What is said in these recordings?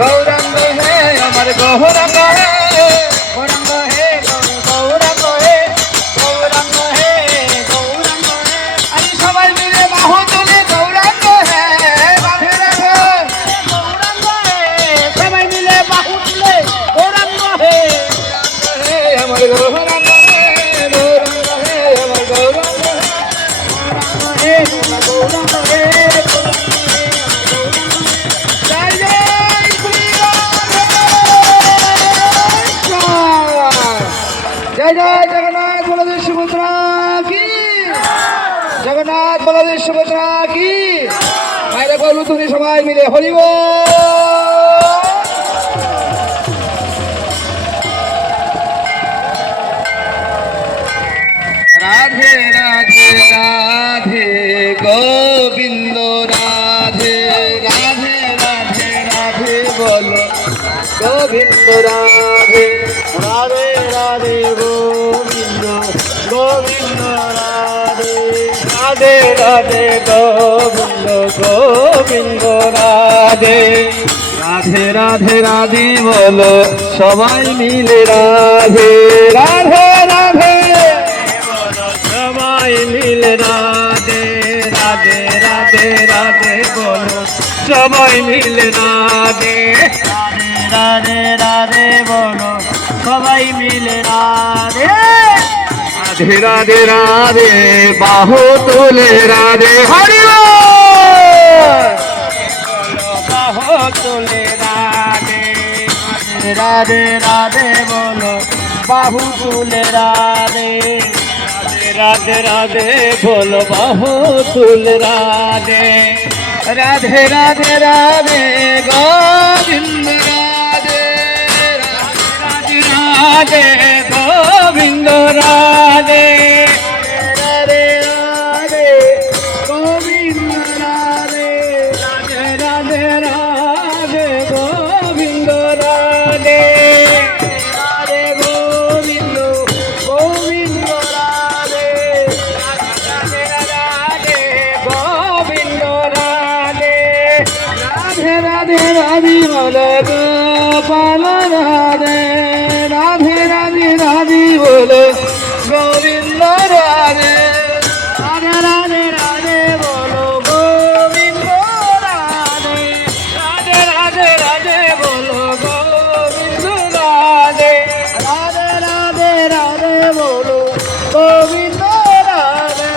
গৌরাঙ্গ হে আমার গৌরাঙ্গ হে গৌরাঙ্গ হে গৌরাঙ্গ হে গৌরাঙ্গ হে গৌরাঙ্গ হে আমি সবাই মিলে বাহু তুলে গৌরাঙ্গ হে রাধে রাধে গৌরাঙ্গ হে সবাই মিলে বাহু তুলে গৌরাঙ্গ হে আমার গৌরাঙ্গ হে গৌরাঙ্গ হে আমার গৌরাঙ্গ হে গৌরাঙ্গ হে जय जय जगन्नाथ बलदेव सुभद्रा की जगन्नाथ बलदेव सुभद्रा की मायरा बोलू तुम्हें सबाई मिले हरि बोल राधे राधे राधे गोविंद राधे राधे राधे राधे बोलो गोविंद राधे राधे राधे गोविंद गोविंद राधे राधे राधे गोविंद गोविंद राधे राधे राधे राधे बोलो सबाई मिले राधे राधे राधे बोलो सबाई मिले राधे राधे राधे राधे बोलो सबाई मिले राधे राधे राधे बोलो সবাই মিলে রাধে রাধে রাধে রাধে বাহু তুলে রাধে হরি বাহু তুলে রাধে রাধে রাধে বলো বাহু তুলে রাধে রাধে রাধে বলো বাহু তুলে রাধে রাধে রাধে রাধে গোবিন্দ राधे गोविंद राधे राधे राधे गोविंद राधे राधे राधे राधे गोविंद राधे राधे गोविंद गोविंद राधे राधे राधे गोविंद राधे राधे राधे राधे बोलो गोपाल राधे राधे राधे राधे बोलो गोविंद राधे राधे राधे राधे बोलो गोविंद राधे राधे राधे राधे बोलो गोविंद राधे राधे राधे राधे बोलो गोविंद राधे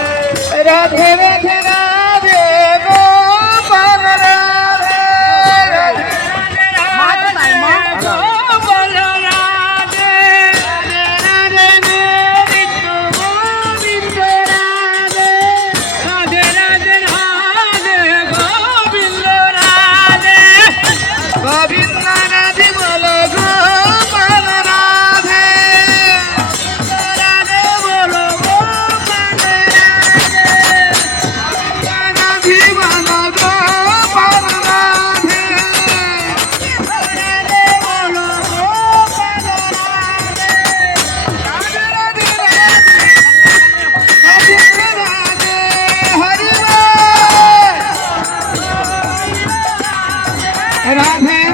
राधे राधे राधे गोपाल राधे राधे